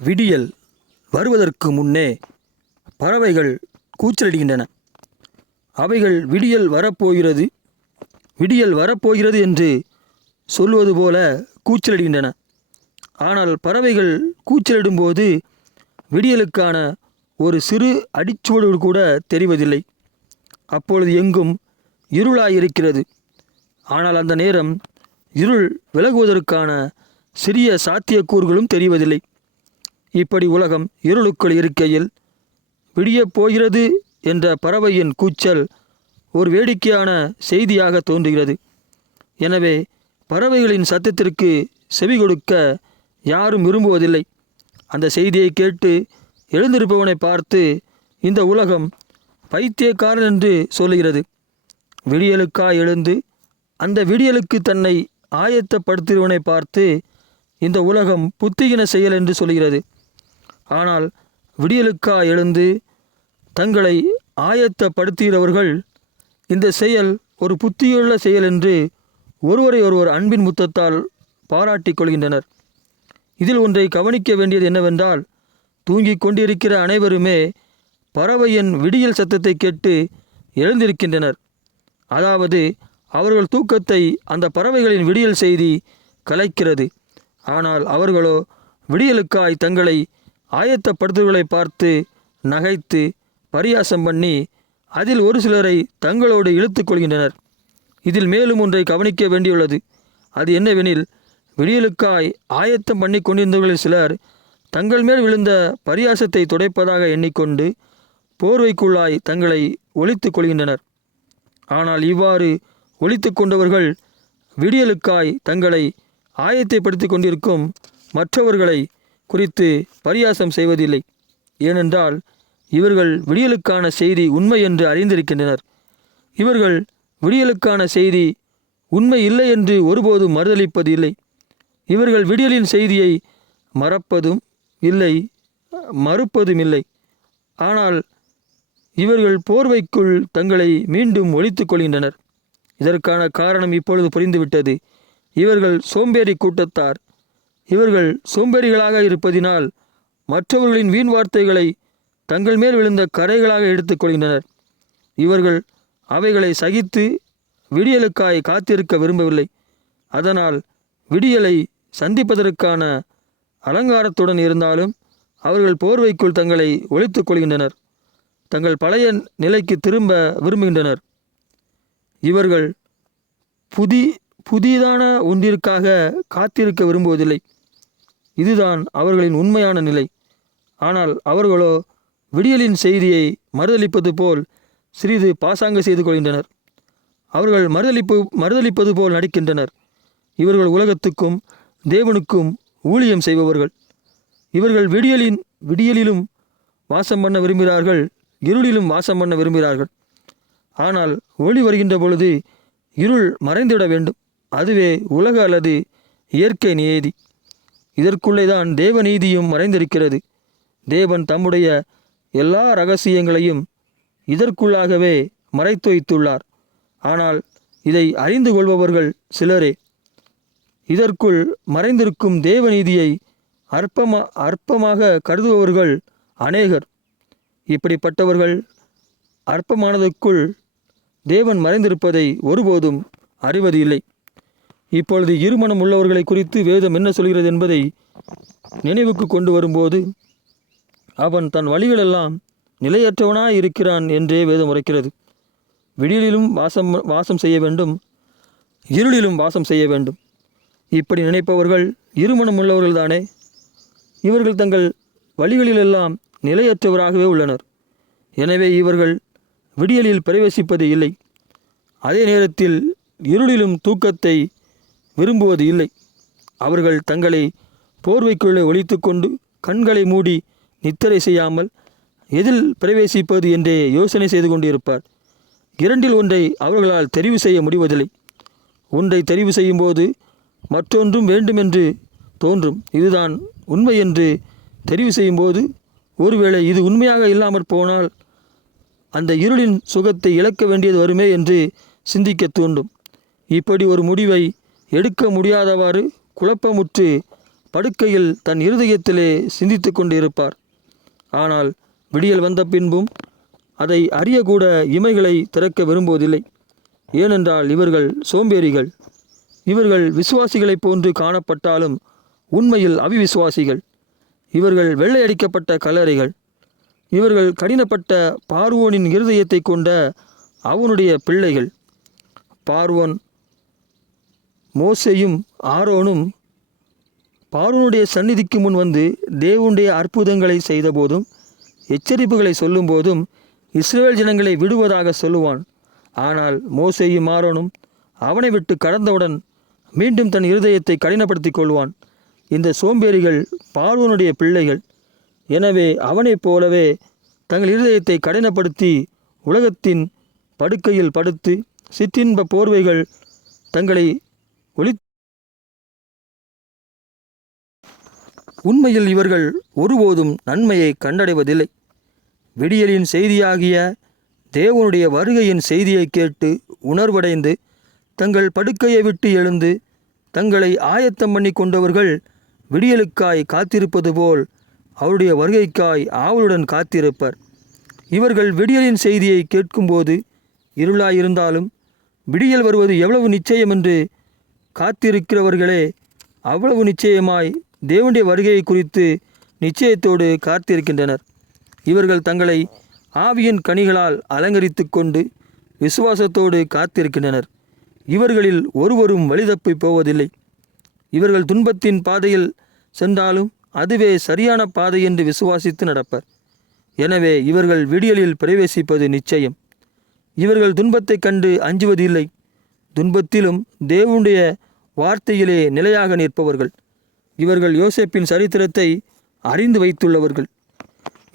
விடியல் வருவதற்கு முன்னே பறவைகள் கூச்சலிடுகின்றன. அவைகள் விடியல் வரப்போகிறது என்று சொல்வது போல கூச்சலிடுகின்றன. ஆனால் பறவைகள் கூச்சலிடும்போது விடியலுக்கான ஒரு சிறு அடிச்சுவடு கூட தெரிவதில்லை. அப்பொழுது எங்கும் இருளாயிருக்கிறது. ஆனால் அந்த நேரம் இருள் விலகுவதற்கான சிறிய சாத்தியக்கூறுகளும் தெரிவதில்லை. இப்படி உலகம் இருளுக்குள் இருக்கையில் விடியப் போகிறது என்ற பறவையின் கூச்சல் ஒரு வேடிக்கையான செய்தியாக தோன்றுகிறது. எனவே பறவைகளின் சத்தத்திற்கு செவி கொடுக்க யாரும் விரும்புவதில்லை. அந்த செய்தியை கேட்டு எழுந்திருப்பவனை பார்த்து இந்த உலகம் பைத்தியக்காரன் என்று சொல்லுகிறது. விடியலுக்காய் எழுந்து அந்த விடியலுக்கு தன்னை ஆயத்தப்படுத்துகிறவனை பார்த்து இந்த உலகம் புத்தியின செயல் என்று சொல்கிறது. ஆனால் விடியலுக்காய் எழுந்து தங்களை ஆயத்தப்படுத்துகிறவர்கள் இந்த செயல் ஒரு புத்தியுள்ள செயல் என்று ஒருவரை ஒருவர் அன்பின் முத்தத்தால் பாராட்டிக் கொள்கின்றனர். இதில் ஒன்றை கவனிக்க வேண்டியது என்னவென்றால், தூங்கிக் கொண்டிருக்கிற அனைவருமே பறவையின் விடியல் சத்தத்தை கேட்டு எழுந்திருக்கின்றனர். அதாவது அவர்கள் தூக்கத்தை அந்த பறவைகளின் விடியல் செய்தி கலைக்கிறது. ஆனால் அவர்களோ விடியலுக்காய் தங்களை ஆயத்தப்படுத்துவர்களை பார்த்து நகைத்து பரியாசம் பண்ணி அதில் ஒரு சிலரை தங்களோடு இழுத்து கொள்கின்றனர். இதில் மேலும் ஒன்றை கவனிக்க வேண்டியுள்ளது. அது என்னவெனில், விடியலுக்காய் ஆயத்தம் பண்ணி கொண்டிருந்தவர்களில் சிலர் தங்கள் மேல் விழுந்த பரியாசத்தை துடைப்பதாக எண்ணிக்கொண்டு போர்வைக்குள்ளாய் தங்களை ஒளித்து கொள்கின்றனர். ஆனால் இவ்வாறு ஒளித்து கொண்டவர்கள் விடியலுக்காய் தங்களை ஆயத்தைப்படுத்தி கொண்டிருக்கும் மற்றவர்களை குறித்து பரியாசம் செய்வதில்லை. ஏனென்றால் இவர்கள் விடியலுக்கான செய்தி உண்மை என்று அறிந்திருக்கின்றனர். இவர்கள் விடியலுக்கான செய்தி உண்மை இல்லை என்று ஒருபோதும் மறுதளிப்பது இல்லை. இவர்கள் விடியலின் செய்தியை மறுப்பதும் இல்லை. ஆனால் இவர்கள் போர்வைக்குள் தங்களை மீண்டும் ஒளித்து கொள்கின்றனர். இதற்கான காரணம் இப்பொழுது புரிந்துவிட்டது. இவர்கள் சோம்பேறி கூட்டத்தார். இவர்கள் சோம்பேறிகளாக இருப்பதினால் மற்றவர்களின் வீண் வார்த்தைகளை தங்கள் மேல் விழுந்த கரைகளாக எடுத்துக்கொள்கின்றனர். இவர்கள் அவைகளை சகித்து விடியலுக்காய் காத்திருக்க விரும்பவில்லை. அதனால் விடியலை சந்திப்பதற்கான அலங்காரத்துடன் இருந்தாலும் அவர்கள் போர்வைக்குள் தங்களை ஒளித்து கொள்கின்றனர். தங்கள் பழைய நிலைக்கு திரும்ப விரும்புகின்றனர். இவர்கள் புதிதான ஒன்றிற்காக காத்திருக்க விரும்புவதில்லை. இதுதான் அவர்களின் உண்மையான நிலை. ஆனால் அவர்களோ விடியலின் செய்தியை மறுதளிப்பது போல் சிறிது பாசாங்கு செய்து கொள்கின்றனர். அவர்கள் மறுதளிப்பது போல் நடிக்கின்றனர். இவர்கள் உலகத்துக்கும் தேவனுக்கும் ஊழியம் செய்பவர்கள். இவர்கள் விடியலிலும் வாசம் பண்ண விரும்புகிறார்கள், இருளிலும் வாசம் பண்ண விரும்புகிறார்கள். ஆனால் ஒளி வருகின்ற பொழுது இருள் மறைந்துவிட வேண்டும். அதுவே உலக அல்லது இயற்கை நியதி. இதற்குள்ளே தான் தேவ நீதியும் மறைந்திருக்கிறது. தேவன் தம்முடைய எல்லா இரகசியங்களையும் இதற்குள்ளாகவே மறைத்து வைத்துள்ளார். ஆனால் இதை அறிந்து கொள்பவர்கள் சிலரே. இதற்குள் மறைந்திருக்கும் தேவநீதியை அற்பமாக கருதுபவர்கள் அநேகர். இப்படிப்பட்டவர்கள் அற்பமானதுக்குள் தேவன் மறைந்திருப்பதை ஒருபோதும் அறிவது இல்லை. இப்பொழுது இருமனம் உள்ளவர்களை குறித்து வேதம் என்ன சொல்கிறது என்பதை நினைவுக்கு கொண்டு வரும்போது, அவன் தன் வழிகளெல்லாம் நிலையற்றவனாய் இருக்கிறான் என்றே வேதம் உரைக்கிறது. விடியலிலும் வாசம் செய்ய வேண்டும், இருளிலும் வாசம் செய்ய வேண்டும். இப்படி நினைப்பவர்கள் இருமனம் உள்ளவர்கள்தானே. இவர்கள் தங்கள் வழிகளிலெல்லாம் நிலையற்றவராகவே உள்ளனர். எனவே இவர்கள் விடியலில் பிரவேசிப்பது இல்லை. அதே நேரத்தில் இருளிலும் தூக்கத்தை விரும்புவது இல்லை. அவர்கள் தங்களை போர்வைக்குள்ளே ஒளித்து கொண்டு கண்களை மூடி நித்திரை செய்யாமல் எதில் பிரவேசிப்பது என்றே யோசனை செய்து கொண்டிருப்பார். இரண்டில் ஒன்றை அவர்களால் தெரிவு செய்ய முடிவதில்லை. ஒன்றை தெரிவு செய்யும்போது மற்றொன்றும் வேண்டுமென்று தோன்றும். இதுதான் உண்மை என்று தெரிவு செய்யும்போது ஒருவேளை இது உண்மையாக இல்லாமற் போனால் அந்த இருளின் சுகத்தை இழக்க வேண்டியது வருமே என்று சிந்திக்க தூண்டும். இப்படி ஒரு முடிவை எடுக்க முடியாதவாறு குழப்பமுற்று படுக்கையில் தன் இருதயத்திலே சிந்தித்து கொண்டு இருப்பார். ஆனால் விடியல் வந்த பின்பும் அதை அறியக்கூட இமைகளை திறக்க விரும்புவதில்லை. ஏனென்றால் இவர்கள் சோம்பேறிகள். இவர்கள் விசுவாசிகளைப் போன்று காணப்பட்டாலும் உண்மையில் அவிவிசுவாசிகள். இவர்கள் வெள்ளையடிக்கப்பட்ட கல்லறைகள். இவர்கள் கடினப்பட்ட பார்வோனின் இருதயத்தை கொண்ட அவனுடைய பிள்ளைகள். பார்வோன் மோசேயும் ஆரோனும் பார்வோனுடைய சந்நிதிக்கு முன் வந்து தேவனுடைய அற்புதங்களை செய்தபோதும் எச்சரிப்புகளை சொல்லும்போதும் இஸ்ரேல் ஜனங்களை விடுவதாக சொல்லுவான். ஆனால் மோசேயும் ஆரோனும் அவனை விட்டு கடந்தவுடன் மீண்டும் தன் இருதயத்தை கடினப்படுத்திக் கொள்வான். இந்த சோம்பேறிகள் பார்வோனுடைய பிள்ளைகள். எனவே அவனைப் போலவே தங்கள் இருதயத்தை கடினப்படுத்தி உலகத்தின் படுக்கையில் படுத்து சிற்றின்ப போர்வைகள் தங்களை ஒளி. உண்மையில் இவர்கள் ஒருபோதும் நன்மையை கண்டடைவதில்லை. விடியலின் செய்தியாகிய தேவனுடைய வருகையின் செய்தியை கேட்டு உணர்வடைந்து தங்கள் படுக்கையை விட்டு எழுந்து தங்களை ஆயத்தம் பண்ணி கொண்டவர்கள் விடியலுக்காய் காத்திருப்பது போல் அவருடைய வருகைக்காய் ஆவலுடன் காத்திருப்பர். இவர்கள் விடியலின் செய்தியை கேட்கும்போது இருளாயிருந்தாலும் விடியல் வருவது எவ்வளவு நிச்சயம் என்று காத்திருக்கிறவர்களே அவ்வளவு நிச்சயமாய் தேவனுடைய வருகையை குறித்து நிச்சயத்தோடு காத்திருக்கின்றனர். இவர்கள் தங்களை ஆவியின் கனிகளால் அலங்கரித்து கொண்டு விசுவாசத்தோடு காத்திருக்கின்றனர். இவர்களில் ஒருவரும் வழிதப்பி போவதில்லை. இவர்கள் துன்பத்தின் பாதையில் சென்றாலும் அதுவே சரியான பாதை என்று விசுவாசித்து நடப்பர். எனவே இவர்கள் விடியலில் பிரவேசிப்பது நிச்சயம். இவர்கள் துன்பத்தை கண்டு அஞ்சுவதில்லை. துன்பத்திலும் தேவனுடைய வார்த்தையிலே நிலையாக நிற்பவர்கள். இவர்கள் யோசேப்பின் சரித்திரத்தை அறிந்து வைத்துள்ளவர்கள்.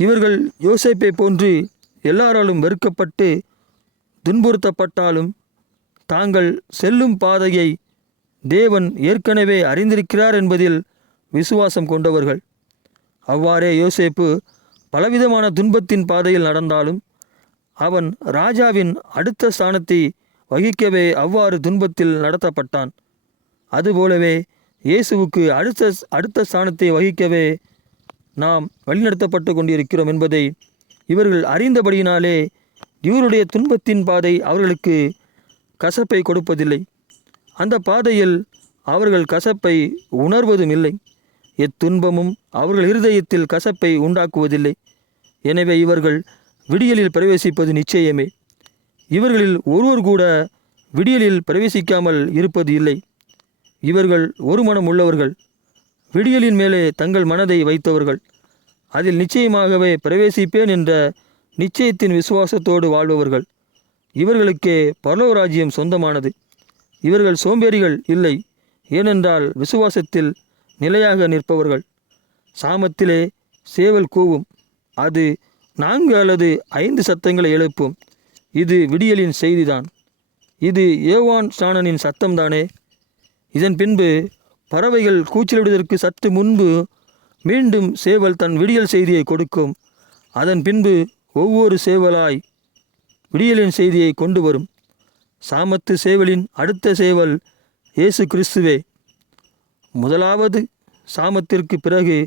இவர்கள் யோசேப்பை போன்று எல்லாராலும் வெறுக்கப்பட்டு துன்புறுத்தப்பட்டாலும் தாங்கள் செல்லும் பாதையை தேவன் ஏற்கனவே அறிந்திருக்கிறார் என்பதில் விசுவாசம் கொண்டவர்கள். அவ்வாறே யோசேப்பு பலவிதமான துன்பத்தின் பாதையில் நடந்தாலும் அவன் ராஜாவின் அடுத்த ஸ்தானத்தை வகிக்கவே அவ்வாறு துன்பத்தில் நடத்தப்பட்டான். அதுபோலவே இயேசுவுக்கு அடுத்த ஸ்தானத்தை வகிக்கவே நாம் வழிநடத்தப்பட்டு கொண்டிருக்கிறோம் என்பதை இவர்கள் அறிந்தபடியினாலே இவருடைய துன்பத்தின் பாதை அவர்களுக்கு கசப்பை கொடுப்பதில்லை. அந்த பாதையில் அவர்கள் கசப்பை உணர்வதும் இல்லை. எத்துன்பமும் அவர்கள் இருதயத்தில் கசப்பை உண்டாக்குவதில்லை. எனவே இவர்கள் விடியலில் பிரவேசிப்பது நிச்சயமே. இவர்களில் ஒருவர் கூட விடியலில் பிரவேசிக்காமல் இருப்பது இல்லை. இவர்கள் ஒரு மனம் உள்ளவர்கள். விடியலின் மேலே தங்கள் மனதை வைத்தவர்கள். அதில் நிச்சயமாகவே பிரவேசிப்பேன் என்ற நிச்சயத்தின் விசுவாசத்தோடு வாழ்பவர்கள். இவர்களுக்கே பரலோக ராஜ்யம் சொந்தமானது. இவர்கள் சோம்பேறிகள் இல்லை. ஏனென்றால் விசுவாசத்தில் நிலையாக நிற்பவர்கள். சாமத்திலே சேவல் கூவும். அது 4 அல்லது 5 சத்தங்களை எழுப்பும். இது விடியலின் செய்திதான். இது யோவான் ஸ்நானனின் சத்தம்தானே. இதன் பின்பு பறவைகள் கூச்சலிடுவதற்கு சற்று முன்பு மீண்டும் சேவல் தன் விடியல் செய்தியை கொடுக்கும். அதன் பின்பு ஒவ்வொரு சேவலாய் விடியலின் செய்தியை கொண்டு வரும். சாமத்து சேவலின் அடுத்த சேவல் இயேசு கிறிஸ்துவே. முதலாவது சாமத்திற்கு பிறகு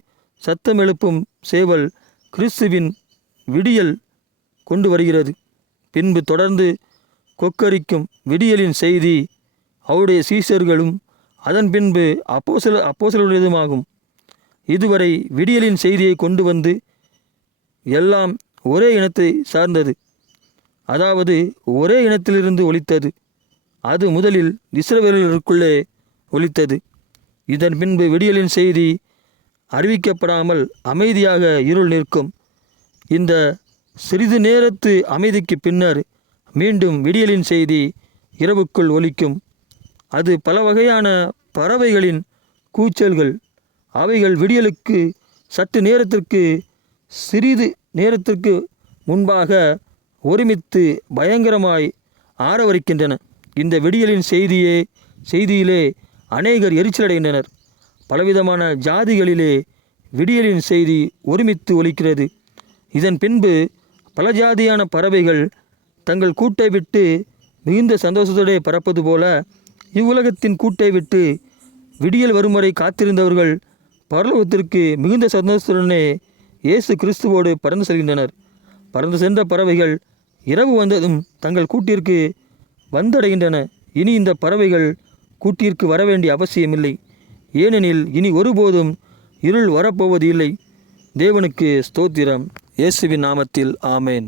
சத்தம் எழுப்பும் சேவல் கிறிஸ்துவின் விடியல் கொண்டு வருகிறது. பின்பு தொடர்ந்து கொக்கரிக்கும் விடியலின் செய்தி அவருடைய சீஷர்களும் அதன் பின்பு அப்போஸ்தலருடையதுமாகும். இதுவரை விடியலின் செய்தியை கொண்டு வந்து எல்லாம் ஒரே இனத்தை சார்ந்தது. அதாவது ஒரே இனத்திலிருந்து ஒலித்தது. அது முதலில் இஸ்ரவேலருக்குள்ளே ஒலித்தது. இதன் பின்பு விடியலின் செய்தி அறிவிக்கப்படாமல் அமைதியாக இருள் நிற்கும். இந்த சிறிது நேரத்து அமைதிக்கு பின்னர் மீண்டும் விடியலின் செய்தி இரவுக்குள் ஒலிக்கும். அது பல வகையான பறவைகளின் கூச்சல்கள். அவைகள் விடியலுக்கு சற்று நேரத்திற்கு சிறிது நேரத்திற்கு முன்பாக ஒருமித்து பயங்கரமாய் ஆரவரிக்கின்றன. இந்த விடியலின் செய்தியிலே அநேகர் எரிச்சலடைகின்றனர். பலவிதமான ஜாதிகளிலே விடியலின் செய்தி ஒருமித்து ஒலிக்கிறது. இதன் பின்பு பல ஜாதியான பறவைகள் தங்கள் கூட்டை விட்டு மிகுந்த சந்தோஷத்தோடு பறப்பது போல இவ்வுலகத்தின் கூட்டை விட்டு விடியல் வரும் வரை காத்திருந்தவர்கள் பரலோகத்திற்கு மிகுந்த சந்தோஷத்துடனே இயேசு கிறிஸ்துவோடு பறந்து செல்கின்றனர். பறந்து சென்ற பறவைகள் இரவு வந்ததும் தங்கள் கூட்டிற்கு வந்தடைகின்றன. இனி இந்த பறவைகள் கூட்டிற்கு வரவேண்டிய அவசியமில்லை. ஏனெனில் இனி ஒருபோதும் இருள் வரப்போவது இல்லை. தேவனுக்கு ஸ்தோத்திரம். இயேசுவின் நாமத்தில் ஆமேன்.